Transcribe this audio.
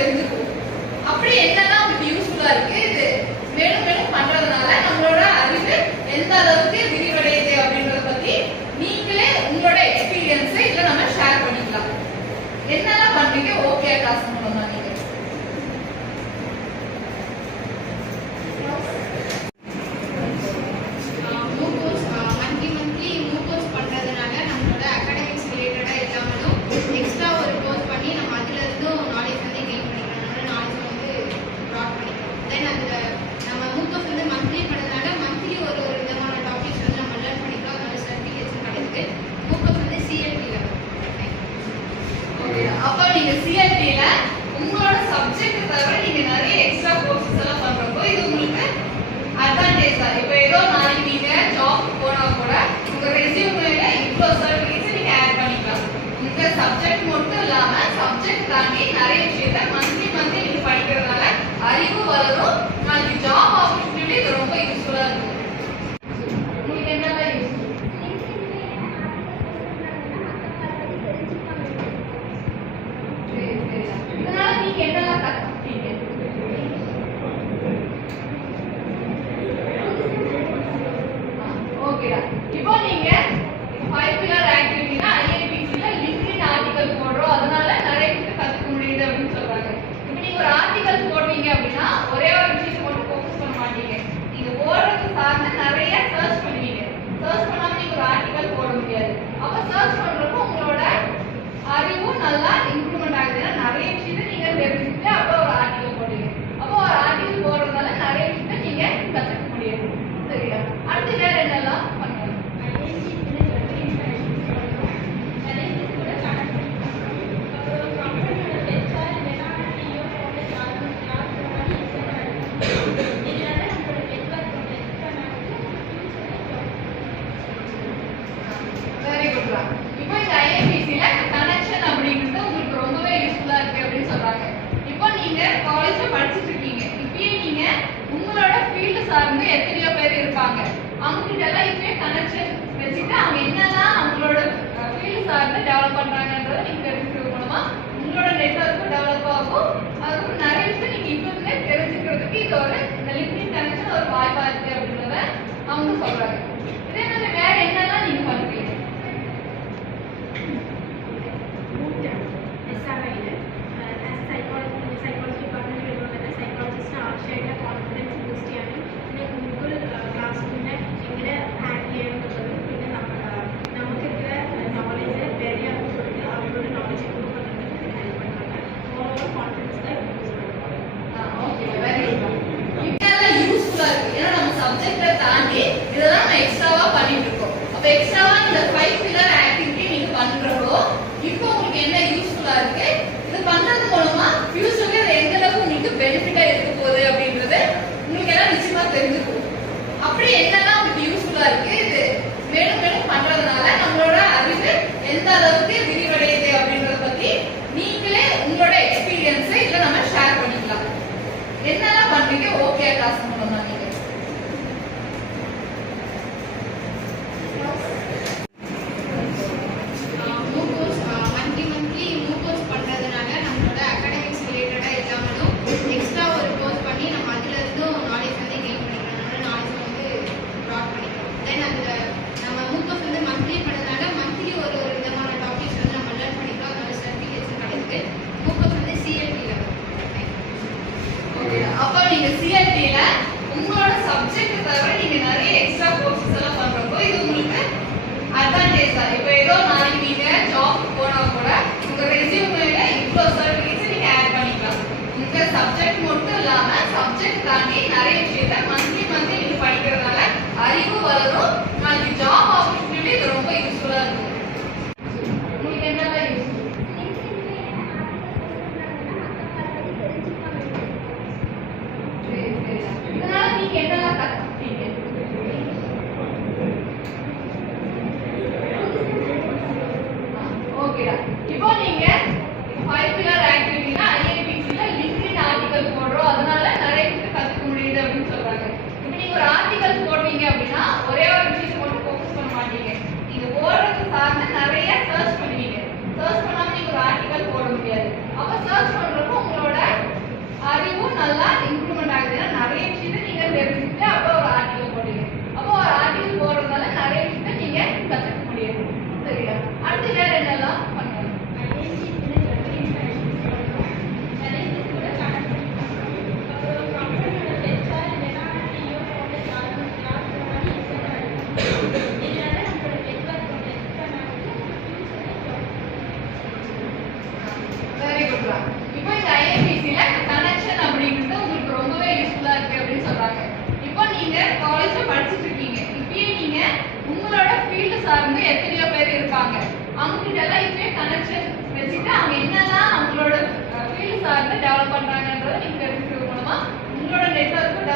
தெரிஞ்சுக்கும். அப்படி என்னெல்லாம் உங்களுக்கு யூஸ்ஃபுல்லா இருக்கு, இது மேலும் மேலும் பண்றதுனால நம்மளோட அறிவு எந்த அளவுக்கு விரிவடையுது அப்படின்றத பத்தி நீங்களே உங்களோட எக்ஸ்பீரியன்ஸை இதுல நம்ம ஷேர் பண்ணிக்கலாம். என்னெல்லாம் பண்றீங்க ஓகே கிளாஸ் மூலம் தான் நீங்க அப்ப நீங்க சிஎல்டில உங்களோட சப்ஜெக்ட் தவிர நீங்க நிறைய எக்ஸ்ட்ரா கோர்சஸ் எல்லாம் பண்றப்போ இது உங்களுக்கு அட்வான்டேஜ் தான். இப்போ ஏதோ நாளைக்கு நீங்க ஜாப் போனா கூட உங்க ரெஸ்யூம்ல இவ்வளோ சர்டிஃபிகேட்ஸ் நீங்க ஆட் பண்ணிக்கலாம். உங்க சப்ஜெக்ட் மட்டும் இல்லாம சப்ஜெக்ட் தாண்டி நிறைய விஷயத்த மந்த்லி நீங்க படிக்கிறதுனால அறிவு வளரும். நாளைக்கு ஜாப் ஆப்பர்ச்சுனிட்டி இது ரொம்ப யூஸ்ஃபுல்லா இருக்கும். உங்களுக்கு என்னெல்லாம் யூஸ் நீங்க என்னெல்லாம் கத்துக்கிட்டீங்க? ஓகேடா. இப்போ நீங்க 5 பில்லர் ஆக்டிவிட்டினா ஐஐபிசில லிங்க்டின் ஆர்டிகல் போடுறோம், அதனால நிறைய விஷயம் கத்துக்க முடியுது அப்படின்னு சொல்றாங்க. இப்போ நீங்க ஒரு ஆர்டிகல் போடுறீங்க அப்படின்னா ஒரே ஒரு விஷயத்தை மட்டும் ஃபோக்கஸ் பண்ண மாட்டீங்க. நீங்க போடுறது சார்ந்து நிறைய சர்ச் பண்ணுவீங்க. சர்ச் பண்ணாம நீங்க ஒரு ஆர்டிகல் போட முடியாது. அப்ப சர்ச் பண்றப்போ உங்களோட அறிவும் நல்லா இம்ப்ரூவ்மெண்ட் ஆகுதுன்னா நிறைய விஷயத்தை நீங்க தெரிஞ்சுக்கிட்டு அப்போ ஒரு ஆர்டிகல் போடுவீங்க. அப்போ ஒரு ஆர்டிகல் போடுறதுனால நிறைய விஷயத்தை நீங்க கத்துக்க முடியும். சரியா? அடுத்து வேற என்னெல்லாம் பண்ணுவாங்க? வெரி குட்ரா. இப்போ இந்த ஐஐபிசில கனெக்ஷன் அப்படிங்கிறது உங்களுக்கு ரொம்பவே யூஸ்ஃபுல்லா இருக்கு அப்படின்னு சொல்றாங்க. இப்போ நீங்க காலேஜ்ல படிச்சுட்டு இருக்கீங்க. இப்பயே நீங்க உங்களோட ஃபீல்டு சார்ந்து எத்தனையோ பேர் இருப்பாங்க. அவங்க கிட்ட எல்லாம் இப்பயே கனெக்ஷன் வச்சுட்டு அவங்க என்னெல்லாம் அவங்களோட ஃபீல்டு சார்ந்து டெவலப் பண்றாங்கன்றதை நீங்க தெரிஞ்சுக்கிறது மூலமா உங்களோட நெட்வொர்க்கும் டெவலப் ஆகும். அதுக்கு நிறைய விஷயம் நீங்க இப்பவே தெரிஞ்சுக்கிறதுக்கு இது ஒரு இந்த லிங்க்டின் கனெக்ஷன் ஒரு வாய்ப்பா இருக்கு அப்படின்றத அவங்க சொல்றாங்க. இதே மாதிரி வேற என்னெல்லாம் நீங்க பண்றீங்க? இதெல்லாம் நம்ம எக்ஸ்ட்ராவா பண்ணிட்டு இருக்கோம். அப்ப எக்ஸ்ட்ராவா இந்த 5 பில்லர் ஆக்டிவிட்டி நீங்க பண்றப்போ இப்போ உங்களுக்கு என்ன யூஸ்ஃபுல்லா இருக்கு, இது பண்றது மூலமா ஃபியூச்சர்ல இது எந்த அளவுக்கு உங்களுக்கு பெனிஃபிட்டா இருக்க போகுது அப்படின்றது உங்களுக்கு எல்லாம் நிச்சயமா தெரிஞ்சுக்கும். அப்படி என்னெல்லாம் உங்களுக்கு யூஸ்ஃபுல்லா இருக்கு, இது மேலும் மேலும் பண்றதுனால நம்மளோட அறிவு எந்த அளவுக்கு விரிவடையுது அப்படின்றத பத்தி நீங்களே உங்களோட எக்ஸ்பீரியன்ஸை இதுல நம்ம ஷேர் பண்ணிக்கலாம். என்னெல்லாம் பண்றீங்க ஓகே கிளாஸ் மூலம் தான் நீங்க அப்ப நீங்க சிஎல்டில உங்களோட சப்ஜெக்ட் தவிர நீங்க நிறைய எக்ஸ்ட்ரா கோர்சஸ் எல்லாம் பண்றப்போ இது உங்களுக்கு அட்வான்டேஜ் தான். இப்போ ஏதோ நாளைக்கு நீங்க ஜாப் போனா கூட உங்க ரெஸ்யூம்ல இவ்வளோ சர்டிஃபிகேட்ஸ் நீங்க ஆட் பண்ணிக்கலாம். உங்க சப்ஜெக்ட் மட்டும் இல்லாம சப்ஜெக்ட் தாண்டி நிறைய விஷயத்த மந்த்லி நீங்க படிக்கிறதுனால அறிவு வளரும். நாளைக்கு ஜாப் ஆப்பர்ச்சுனிட்டி இது ரொம்ப யூஸ்ஃபுல்லா இருக்கும். உங்களுக்கு என்னெல்லாம் யூஸ்? இதனால நீங்க என்னெல்லாம் கத்துக்கிட்டீங்க? ஓகேடா. இப்போ நீங்க 5 பில்லர் ஆக்டிவிட்டினா ஐஐபிசில லிங்க்டின் ஆர்டிகல் போடுறோம், அதனால நிறைய விஷயம் கத்துக்க முடியுது அப்படின்னு சொல்றாங்க. சார்ந்து எத்தனையோ பேர் இருப்பாங்க. அவங்க கிட்ட எல்லாம் இப்பயே கனெக்ஷன் வச்சுட்டு அவங்க என்னெல்லாம் அவங்களோட ஃபீல்ட் சார்ந்து டெவலப் பண்றாங்கன்றதை நீங்க தெரிஞ்சுக்கிறது மூலமா உங்களோட நெட்வொர்க்கும்